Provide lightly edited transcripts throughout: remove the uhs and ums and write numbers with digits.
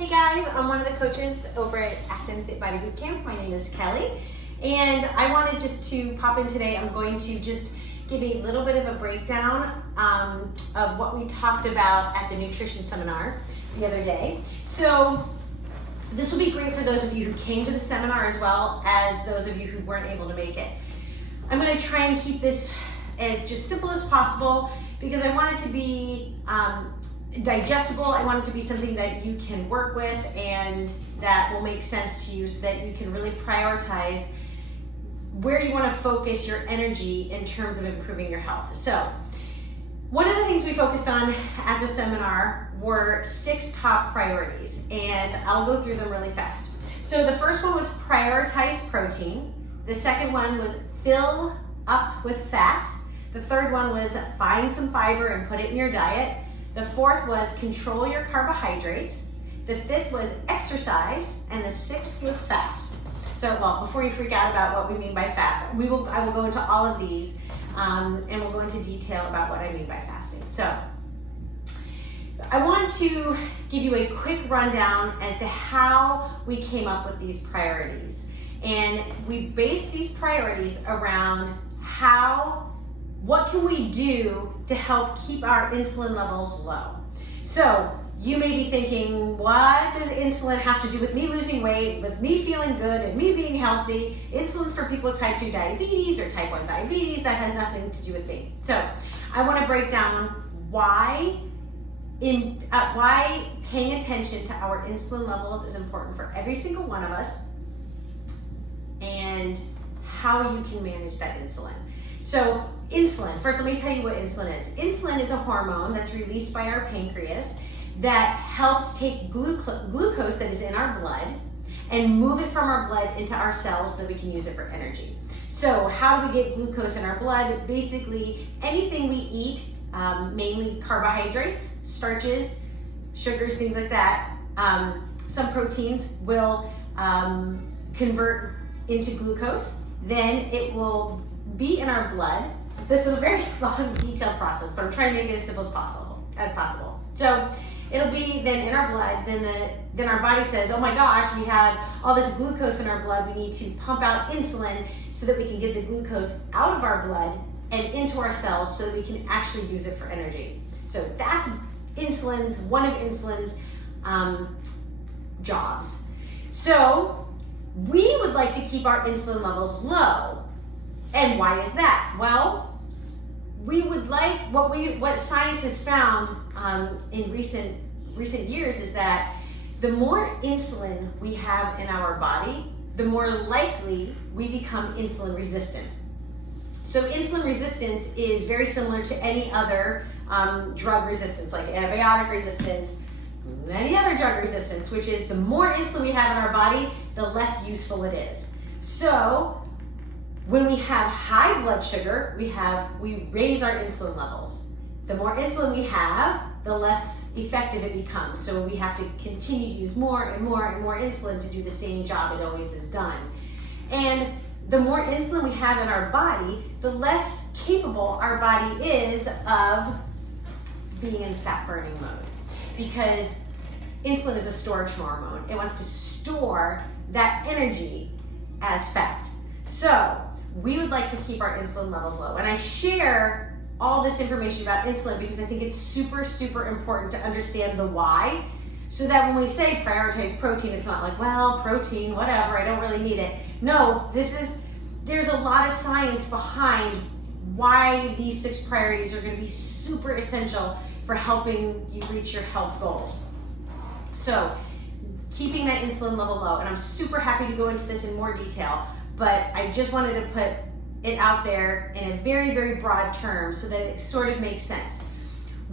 Hey guys, I'm one of the coaches over at Acton Fit Body Bootcamp. My name is Kelly, and I wanted just to pop in today. I'm going to just give a little bit of a breakdown of what we talked about at the nutrition seminar the other day. So this will be great for those of you who came to the seminar as well as those of you who weren't able to make it. I'm going to try and keep this as just simple as possible because I want it to be digestible. I want it to be something that you can work with and that will make sense to you so that you can really prioritize where you want to focus your energy in terms of improving your health. So one of the things we focused on at the seminar were 6 top priorities, and I'll go through them really fast. So the first one was prioritize protein. The second one was fill up with fat. The third one was find some fiber and put it in your diet. The fourth was control your carbohydrates. The fifth was exercise, and the 6th was fast. So, well, before you freak out about what we mean by fast, I will go into all of these, and we'll go into detail about what I mean by fasting. So, I want to give you a quick rundown as to how we came up with these priorities. And we based these priorities around what can we do to help keep our insulin levels low? So you may be thinking, what does insulin have to do with me losing weight, with me feeling good and me being healthy? Insulin's for people with type 2 diabetes or type 1 diabetes. That has nothing to do with me. So I want to break down why paying attention to our insulin levels is important for every single one of us and how you can manage that insulin. So insulin, first let me tell you what insulin is. Insulin is a hormone that's released by our pancreas that helps take glucose that is in our blood and move it from our blood into our cells so that we can use it for energy. So how do we get glucose in our blood? Basically, anything we eat, mainly carbohydrates, starches, sugars, things like that, some proteins will convert into glucose. Then it will be in our blood. This is a very long, detailed process, but I'm trying to make it as simple as possible. So it'll be then in our blood. Then our body says, "Oh my gosh, we have all this glucose in our blood. We need to pump out insulin so that we can get the glucose out of our blood and into our cells, so that we can actually use it for energy." So that's one of insulin's jobs. So we would like to keep our insulin levels low. And why is that? Well, we would like, what science has found in recent years is that the more insulin we have in our body, the more likely we become insulin resistant. So insulin resistance is very similar to any other drug resistance, like antibiotic resistance, any other drug resistance, which is the more insulin we have in our body, the less useful it is. So when we have high blood sugar, we raise our insulin levels. The more insulin we have, the less effective it becomes. So we have to continue to use more and more and more insulin to do the same job it always has done. And the more insulin we have in our body, the less capable our body is of being in fat burning mode. Because insulin is a storage hormone. It wants to store that energy as fat. So we would like to keep our insulin levels low. And I share all this information about insulin because I think it's super, super important to understand the why, so that when we say prioritize protein, it's not like, well, protein, whatever, I don't really need it. No, there's a lot of science behind why these 6 priorities are going to be super essential for helping you reach your health goals. So keeping that insulin level low, and I'm super happy to go into this in more detail, but I just wanted to put it out there in a very, very broad term so that it sort of makes sense.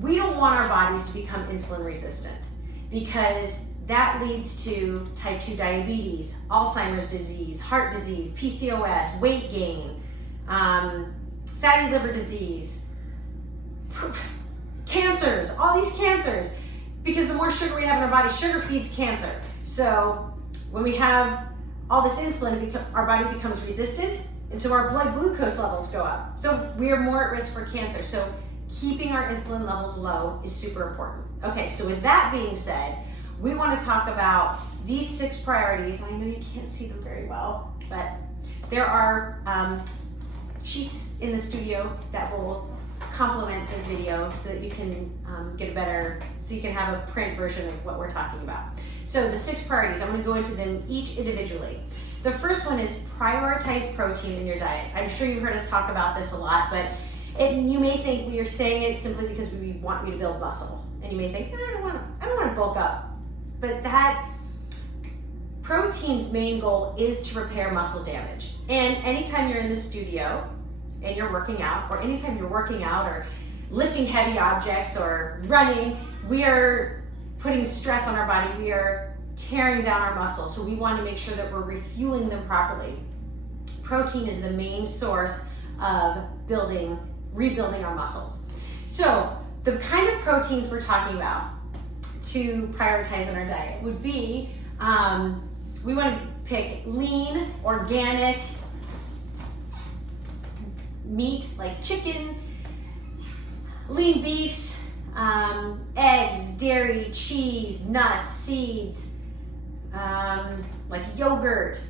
We don't want our bodies to become insulin resistant because that leads to type 2 diabetes, Alzheimer's disease, heart disease, PCOS, weight gain, fatty liver disease, cancers, all these cancers, because the more sugar we have in our body, sugar feeds cancer. So when we have all this insulin, our body becomes resistant, and so our blood glucose levels go up. So we are more at risk for cancer. So keeping our insulin levels low is super important. Okay, so with that being said, we want to talk about these 6 priorities. I know you can't see them very well, but there are sheets in the studio that will complement this video so that you can get a better, so you can have a print version of what we're talking about. So the 6 priorities, I'm going to go into them each individually. The first one is prioritize protein in your diet. I'm sure you've heard us talk about this a lot, but you may think we are saying it simply because we want you to build muscle. And you may think, I don't want to bulk up. But that protein's main goal is to repair muscle damage. And anytime you're in the studio and you're working out, or anytime you're working out or lifting heavy objects or running, we are putting stress on our body. We are tearing down our muscles. So we want to make sure that we're refueling them properly. Protein is the main source of rebuilding our muscles. So the kind of proteins we're talking about to prioritize in our diet would be, we want to pick lean, organic meat like chicken, lean beefs, eggs, dairy, cheese, nuts, seeds, like yogurt,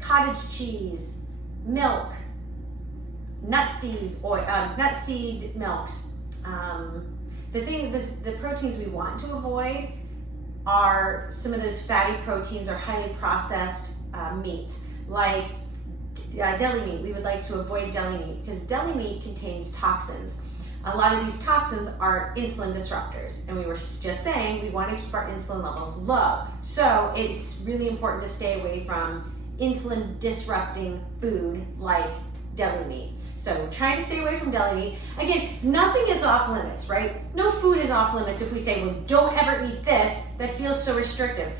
cottage cheese, milk, nutseed milks. The proteins we want to avoid are some of those fatty proteins or highly processed meats, like deli meat. We would like to avoid deli meat because deli meat contains toxins. A lot of these toxins are insulin disruptors, and we were just saying we want to keep our insulin levels low. So it's really important to stay away from insulin disrupting food like deli meat. So trying to stay away from deli meat. Again, nothing is off limits, right? No food is off limits if we say, well, don't ever eat this. That feels so restrictive.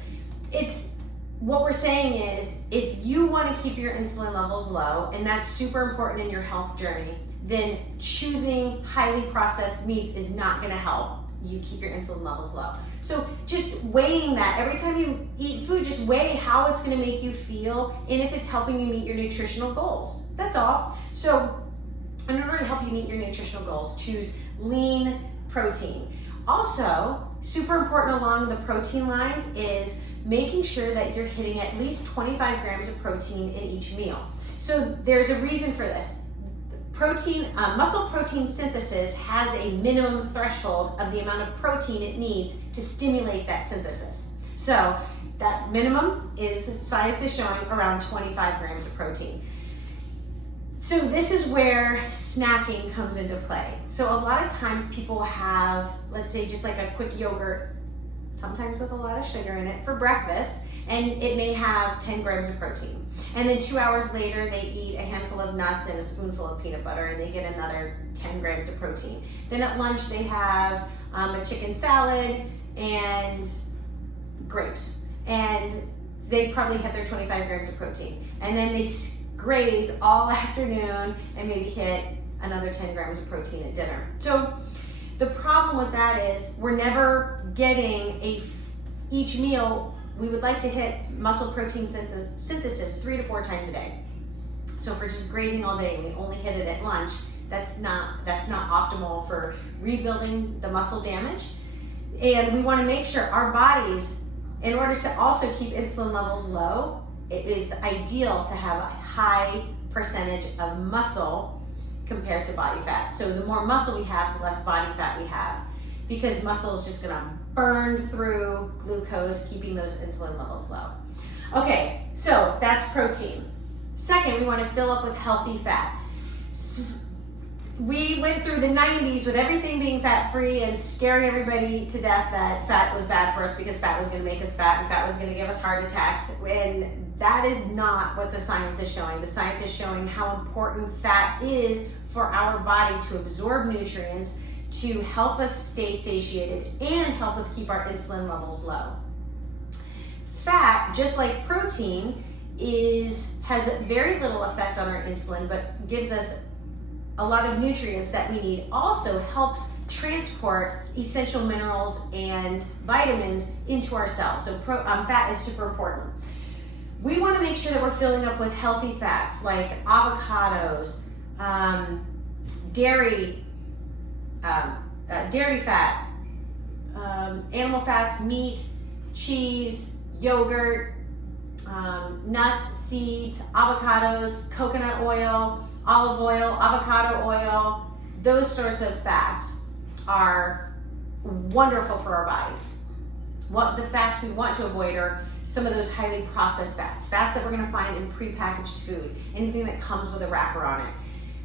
What we're saying is, if you want to keep your insulin levels low, and that's super important in your health journey, then choosing highly processed meats is not going to help you keep your insulin levels low. So just weighing that, every time you eat food, just weigh how it's going to make you feel and if it's helping you meet your nutritional goals. That's all. So in order to help you meet your nutritional goals, choose lean protein. Also, super important along the protein lines is making sure that you're hitting at least 25 grams of protein in each meal. So there's a reason for this. Muscle protein synthesis has a minimum threshold of the amount of protein it needs to stimulate that synthesis. So that minimum science is showing around 25 grams of protein. So this is where snacking comes into play. So a lot of times people have, let's say, just like a quick yogurt, sometimes with a lot of sugar in it, for breakfast, and it may have 10 grams of protein. And then 2 hours later, they eat a handful of nuts and a spoonful of peanut butter, and they get another 10 grams of protein. Then at lunch, they have a chicken salad and grapes, and they probably have their 25 grams of protein. And then they graze all afternoon and maybe hit another 10 grams of protein at dinner. So the problem with that is we're never getting each meal. We would like to hit muscle protein synthesis 3 to 4 times a day. So if we're just grazing all day and we only hit it at lunch, that's not optimal for rebuilding the muscle damage. And we want to make sure our bodies, in order to also keep insulin levels low, it is ideal to have a high percentage of muscle compared to body fat. So the more muscle we have, the less body fat we have, because muscle is just going to burn through glucose, keeping those insulin levels low. Okay, so that's protein. Second, we want to fill up with healthy fat. We went through the 90s with everything being fat-free and scaring everybody to death that fat was bad for us because fat was going to make us fat and fat was going to give us heart attacks. And that is not what the science is showing. The science is showing how important fat is for our body to absorb nutrients, to help us stay satiated, and help us keep our insulin levels low. Fat, just like protein, has very little effect on our insulin, but gives us a lot of nutrients that we need. Also helps transport essential minerals and vitamins into our cells. So fat is super important. We want to make sure that we're filling up with healthy fats like avocados, dairy fat, animal fats, meat, cheese, yogurt, nuts, seeds, avocados, coconut oil, olive oil, avocado oil. Those sorts of fats are wonderful for our body. What the fats we want to avoid are some of those highly processed fats, fats that we're going to find in prepackaged food, anything that comes with a wrapper on it.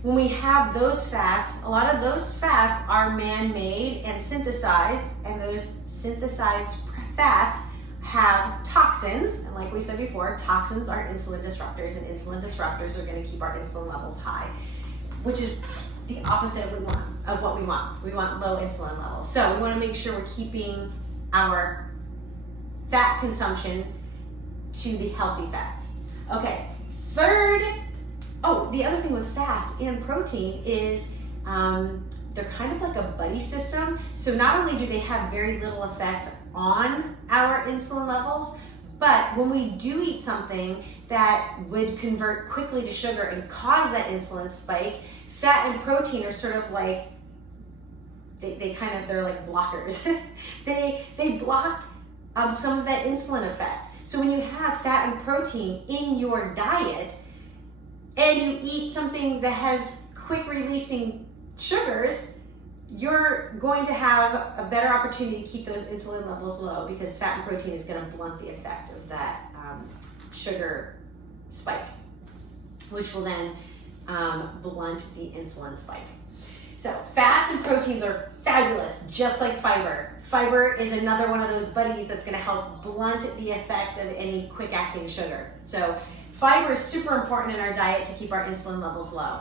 When we have those fats, a lot of those fats are man-made and synthesized, and those synthesized fats have toxins, and like we said before, toxins are insulin disruptors, and insulin disruptors are going to keep our insulin levels high, which is the opposite of what we want. We want low insulin levels. So we want to make sure we're keeping our fat consumption to the healthy fats. Okay, third, the other thing with fats and protein is they're kind of like a buddy system. So not only do they have very little effect on our insulin levels, but when we do eat something that would convert quickly to sugar and cause that insulin spike, fat and protein are sort of like, they're like blockers. they block some of that insulin effect. So when you have fat and protein in your diet and you eat something that has quick releasing sugars, you're going to have a better opportunity to keep those insulin levels low, because fat and protein is going to blunt the effect of that sugar spike, which will then blunt the insulin spike. So fats and proteins are fabulous, just like fiber. Fiber is another one of those buddies that's going to help blunt the effect of any quick-acting sugar. So fiber is super important in our diet to keep our insulin levels low.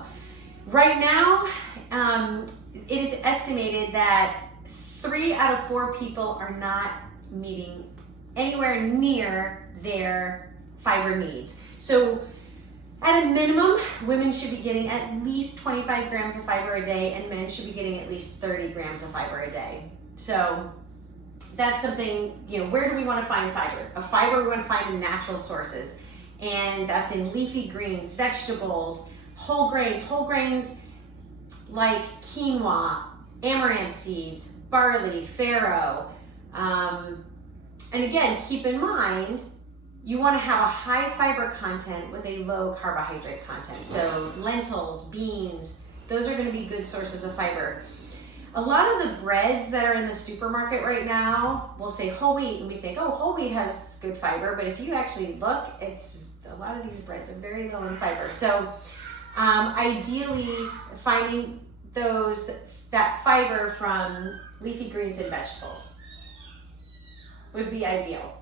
Right now, it is estimated that 3 out of 4 people are not meeting anywhere near their fiber needs. So at a minimum, women should be getting at least 25 grams of fiber a day, and men should be getting at least 30 grams of fiber a day. So that's something, where do we want to find fiber? A fiber we want to find in natural sources, and that's in leafy greens, vegetables, whole grains like quinoa, amaranth seeds, barley, farro. And again, keep in mind, you want to have a high fiber content with a low carbohydrate content. So lentils, beans, those are going to be good sources of fiber. A lot of the breads that are in the supermarket right now will say whole wheat, and we think, oh, whole wheat has good fiber, but if you actually look, a lot of these breads are very low in fiber. So ideally, finding that fiber from leafy greens and vegetables would be ideal.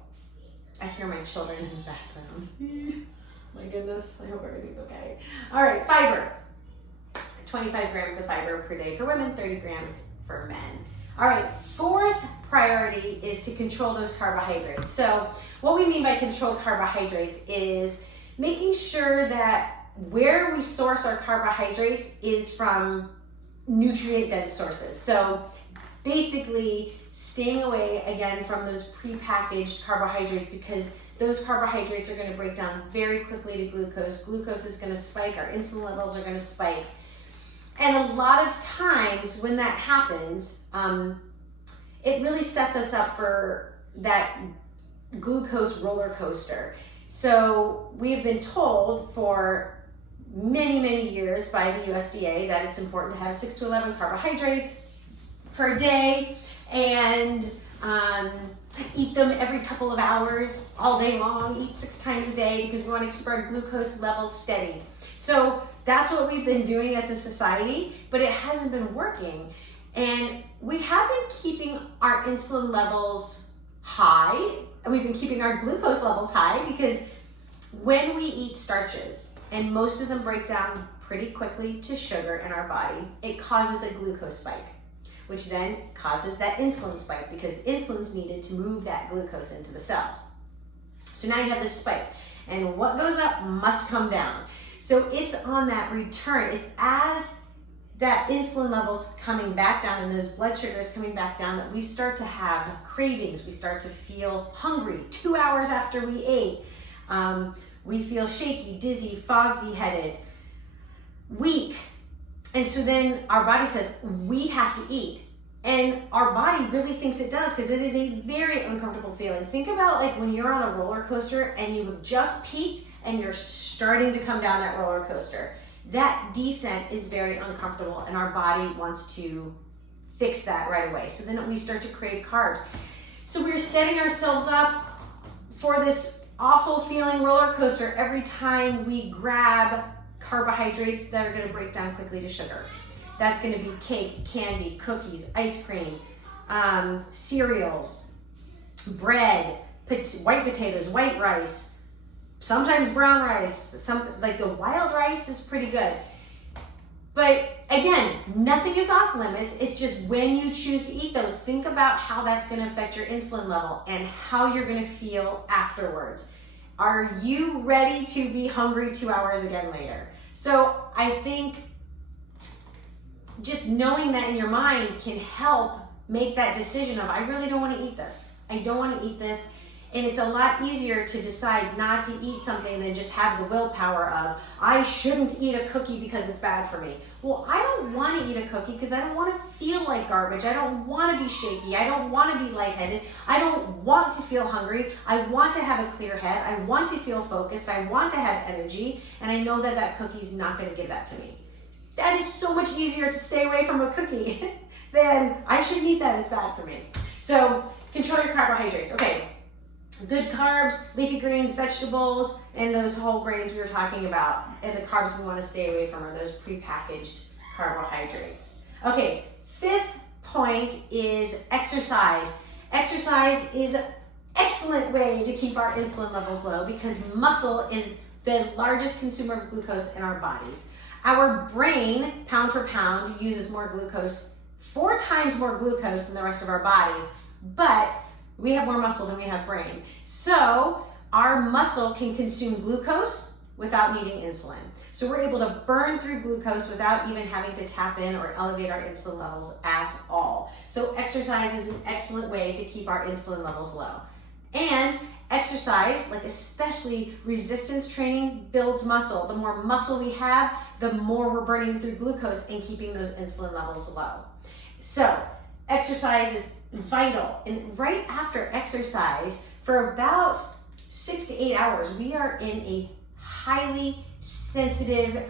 I hear my children in the background. My goodness, I hope everything's okay. All right, fiber. 25 grams of fiber per day for women, 30 grams for men. All right, fourth priority is to control those carbohydrates. So what we mean by controlled carbohydrates is making sure that where we source our carbohydrates is from nutrient-dense sources. So basically, staying away again from those prepackaged carbohydrates, because those carbohydrates are going to break down very quickly to glucose. Glucose is going to spike, our insulin levels are going to spike. And a lot of times when that happens, it really sets us up for that glucose roller coaster. So we have been told for many, many years by the USDA that it's important to have 6 to 11 carbohydrates per day, and eat them every couple of hours, all day long, eat 6 times a day, because we want to keep our glucose levels steady. So that's what we've been doing as a society, but it hasn't been working. And we have been keeping our insulin levels high, and we've been keeping our glucose levels high, because when we eat starches, and most of them break down pretty quickly to sugar in our body, it causes a glucose spike, which then causes that insulin spike, because insulin's needed to move that glucose into the cells. So now you have this spike, and what goes up must come down. So it's on that return. It's as that insulin level's coming back down and those blood sugars coming back down that we start to have cravings. We start to feel hungry 2 hours after we ate. We feel shaky, dizzy, foggy-headed, weak. And so then our body says, we have to eat. And our body really thinks it does because it is a very uncomfortable feeling. Think about like when you're on a roller coaster and you have just peaked and you're starting to come down that roller coaster. That descent is very uncomfortable and our body wants to fix that right away. So then we start to crave carbs. So we're setting ourselves up for this awful feeling roller coaster every time we grab carbohydrates that are going to break down quickly to sugar. That's going to be cake, candy, cookies, ice cream, cereals, bread, white potatoes, white rice, sometimes brown rice, something like the wild rice is pretty good. But again, nothing is off limits. It's just when you choose to eat those, think about how that's going to affect your insulin level and how you're going to feel afterwards. Are you ready to be hungry 2 hours again later? So I think just knowing that in your mind can help make that decision of, I really don't want to eat this. I don't want to eat this. And it's a lot easier to decide not to eat something than just have the willpower of, I shouldn't eat a cookie because it's bad for me. Well, I don't want to eat a cookie because I don't want to feel like garbage. I don't want to be shaky. I don't want to be lightheaded. I don't want to feel hungry. I want to have a clear head. I want to feel focused. I want to have energy. And I know that that cookie is not going to give that to me. That is so much easier to stay away from a cookie than I shouldn't eat that, it's bad for me. So control your carbohydrates. Okay. Good carbs, leafy greens, vegetables, and those whole grains we were talking about. And the carbs we want to stay away from are those prepackaged carbohydrates. Okay, fifth point is exercise. Exercise is an excellent way to keep our insulin levels low because muscle is the largest consumer of glucose in our bodies. Our brain, pound for pound, uses more glucose, 4 times more glucose than the rest of our body, but we have more muscle than we have brain. So our muscle can consume glucose without needing insulin. So we're able to burn through glucose without even having to tap in or elevate our insulin levels at all. So exercise is an excellent way to keep our insulin levels low. And exercise, like especially resistance training, builds muscle. The more muscle we have, the more we're burning through glucose and keeping those insulin levels low. So exercise is vital. And right after exercise, for about 6 to 8 hours, we are in a highly sensitive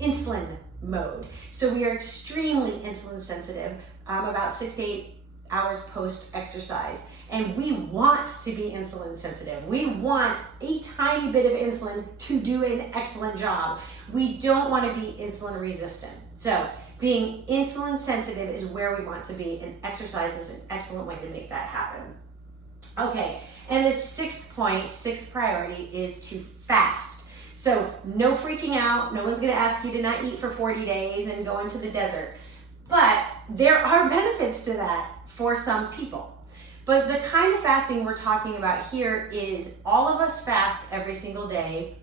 insulin mode. So we are extremely insulin sensitive about 6 to 8 hours post-exercise. And we want to be insulin sensitive. We want a tiny bit of insulin to do an excellent job. We don't want to be insulin resistant. So being insulin sensitive is where we want to be, and exercise is an excellent way to make that happen. Okay, and the sixth priority is to fast. So no freaking out. No one's going to ask you to not eat for 40 days and go into the desert. But there are benefits to that for some people. But the kind of fasting we're talking about here is all of us fast every single day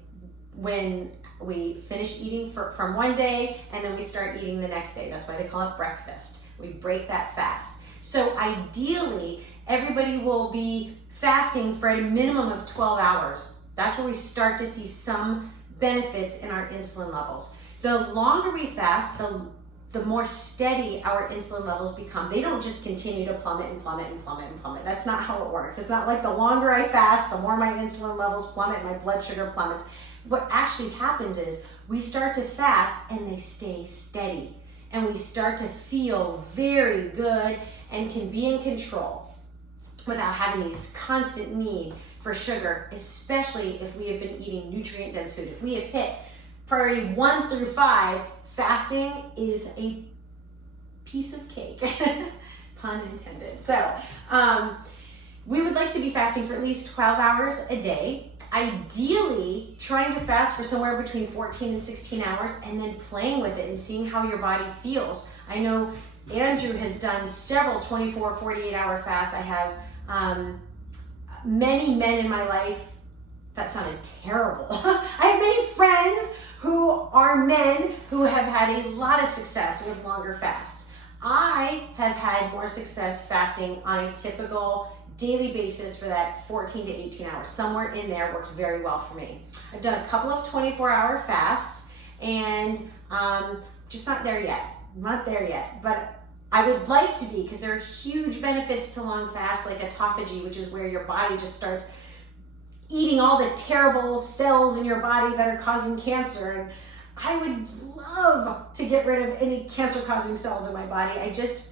when we finish eating from one day and then we start eating the next day. That's why they call it breakfast. We break that fast. So ideally, everybody will be fasting for a minimum of 12 hours. That's where we start to see some benefits in our insulin levels. The longer we fast, the more steady our insulin levels become. They don't just continue to plummet and plummet and plummet and plummet. That's not how it works. It's not like the longer I fast, the more my insulin levels plummet, my blood sugar plummets. What actually happens is we start to fast and they stay steady. And we start to feel very good and can be in control without having this constant need for sugar, especially if we have been eating nutrient-dense food. If we have hit priority 1 through 5, fasting is a piece of cake, pun intended. So we would like to be fasting for at least 12 hours a day. Ideally, trying to fast for somewhere between 14 and 16 hours and then playing with it and seeing how your body feels. I know Andrew has done several 24, 48-hour fasts. I have many men in my life. That sounded terrible. I have many friends who are men who have had a lot of success with longer fasts. I have had more success fasting on a typical daily basis for that 14 to 18 hours. Somewhere in there works very well for me. I've done a couple of 24-hour fasts and just not there yet. Not there yet. But I would like to be, because there are huge benefits to long fast, like autophagy, which is where your body just starts eating all the terrible cells in your body that are causing cancer. And I would love to get rid of any cancer-causing cells in my body. I just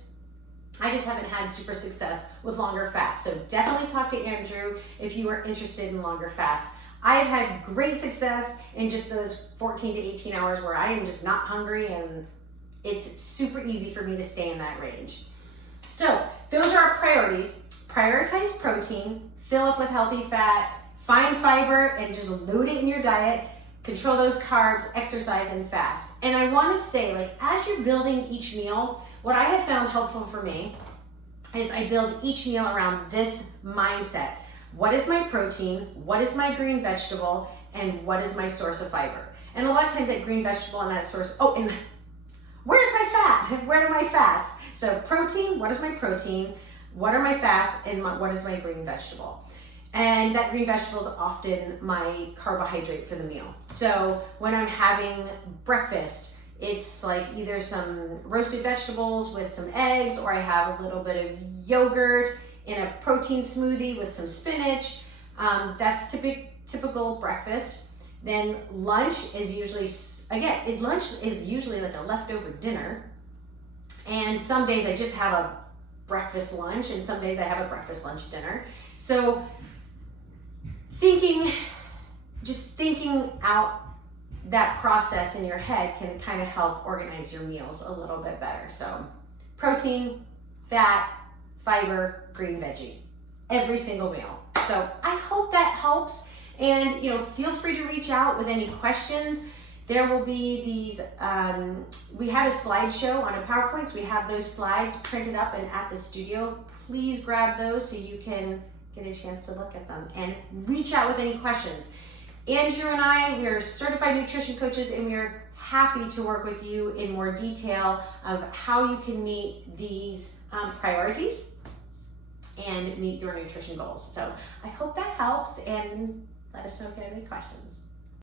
haven't had super success with longer fasts. So definitely talk to Andrew if you are interested in longer fasts. I've had great success in just those 14 to 18 hours where I am just not hungry, and it's super easy for me to stay in that range. So those are our priorities. Prioritize protein, fill up with healthy fat, find fiber and just load it in your diet, control those carbs, exercise, and fast. And I want to say, like, as you're building each meal, what I have found helpful for me is I build each meal around this mindset. What is my protein? What is my green vegetable? And what is my source of fiber? And a lot of times that green vegetable and that source, oh, and where's my fat? Where are my fats? So protein, what is my protein? What are my fats? And what is my green vegetable? And that green vegetable is often my carbohydrate for the meal. So when I'm having breakfast, it's like either some roasted vegetables with some eggs, or I have a little bit of yogurt in a protein smoothie with some spinach. That's typical breakfast. Then lunch is usually, lunch is usually like a leftover dinner. And some days I just have a breakfast lunch, and some days I have a breakfast lunch dinner. So just thinking out that process in your head can kind of help organize your meals a little bit better. So protein, fat, fiber, green veggie, every single meal. So I hope that helps. And feel free to reach out with any questions. There will be these, we had a slideshow on a PowerPoint, so we have those slides printed up and at the studio. Please grab those so you can get a chance to look at them and reach out with any questions. Andrew and I, we are certified nutrition coaches, and we are happy to work with you in more detail of how you can meet these priorities and meet your nutrition goals. So I hope that helps, and let us know if you have any questions.